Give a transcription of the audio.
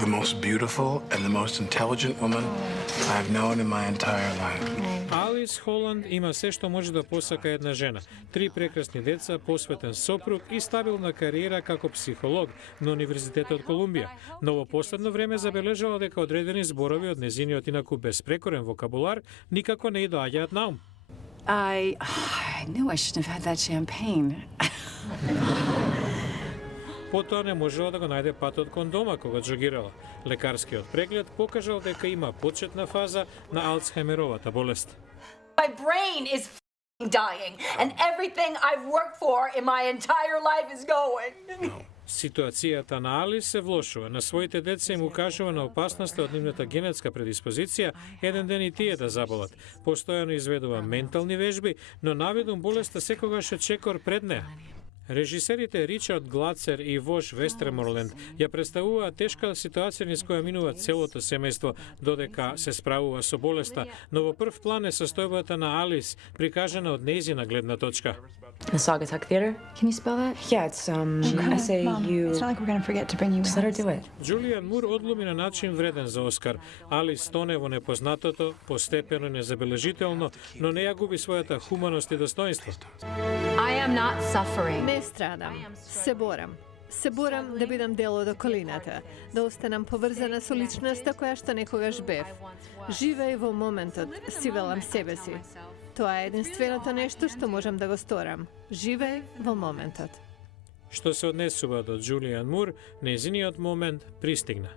the most beautiful and the most intelligent woman I've known in my entire life. Алис Холанд има се што може да посака една жена. 3 прекрасни деца, посветен сопруг и стабилна кариера како психолог на Универзитетот Колумбија. Но во последно време забележала дека одредени зборови од незиниот инаку безпрекорен вокабулар никако не ѝ доаѓаат на ум. I knew I shouldn't have had that champagne. Потоа не можела да го најде патот кон дома кога джогирала. Лекарскиот преглед покажал дека има почетна фаза на Алцхаймеровата болест. My brain is dying and everything I've worked for in my entire life is going. Ситуацијата на Алис се влошува. На своите деца им укажува на опасноста од нивната генетска предиспозиција еден ден и тие да заболат. Постојано изведува ментални вежби, но наведум болеста секогаш е чекор пред неа. Режисерите Ричард Глацер и Вош Вестерморленд ја представуваат тешка ситуација низ која минува целото семејство додека се справува со болеста, но во прв план е состојбата на Алис, прикажана од нејзина гледна точка. The Saugatuck Theater. Can you spell that? Yeah, it's S-A-U. It's not like we're gonna forget to bring you. Just let her do it. Джулијан Мур одлуми на начин вреден за Оскар. Алис тоне во непознатото, постепено и незабележително, но не ја губи својата хуманост и достоинство. I am not suffering. Не страдам, се борам. Се борам да бидам дел од околината, да останам поврзана со личноста која што некогаш бев. Живеј во моментот, си велам себе си. Тоа е единственото нешто што можам да го сторам. Живеј во моментот. Што се однесува до Джулијан Мур, нејзиниот момент пристигна.